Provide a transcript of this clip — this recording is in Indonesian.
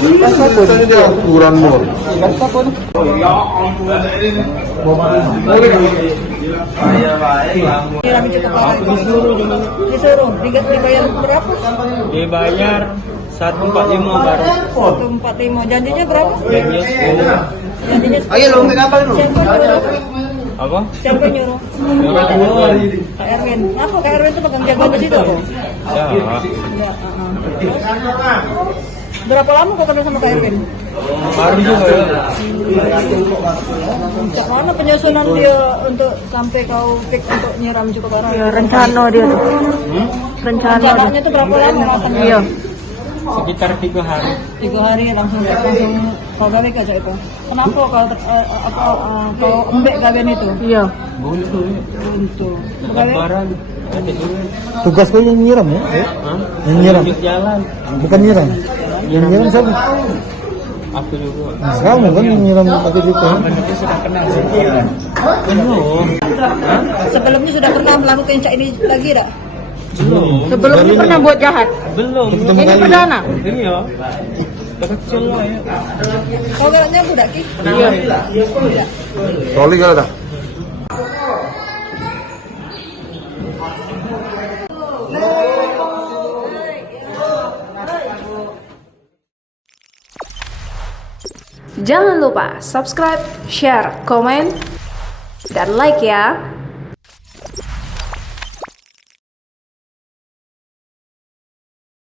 Ini dia ukuran mur. Kami cukup orang disuruh dibayar berapa? Dibayar 145 baru. 145. Janjinya berapa? Janjinya 10. Janjinya 10. Ayo lo kenapa lu? Siapa nyuruh? Apa? Siapa nyuruh? Murah dulu. Kak Erwin. Apa Kak Erwin itu pegang jagoan di situ kok? Ya. Ya, berapa lama kau kenal sama Kak Erwin? Baru juga ya. Sejak mana penyusunan dia untuk sampai kau fix untuk nyiram cukup orang? Ya, rencana dia tuh. Rencana dia. Rencananya tuh berapa lama matangnya? Iya. Sekitar 3 hari. 3 hari langsung kau gawe ke itu. Kenapa kau embek gawean itu? Iya. Buntu. Untuk Dekat barang. Ada duit. Tugas kau yang nyiram ya? Hah? Yang nyiram? Tunjuk jalan. Bukan nyiram. Yang nyiram siapa? Aku juga. Nah, kamu kan yang nyiram pakai itu. Itu sudah kenal sekian. Belum. Hah? sebelumnya sudah pernah melakukan cak ini lagi tak? Belum. Sebelumnya pernah buat jahat. Belum. Pertama Ini kali. perdana. Iya. Kecil lah ya. Kau gaknya budak ki? Iya. Soli kalau dah. Jangan lupa subscribe, share, komen, dan like ya.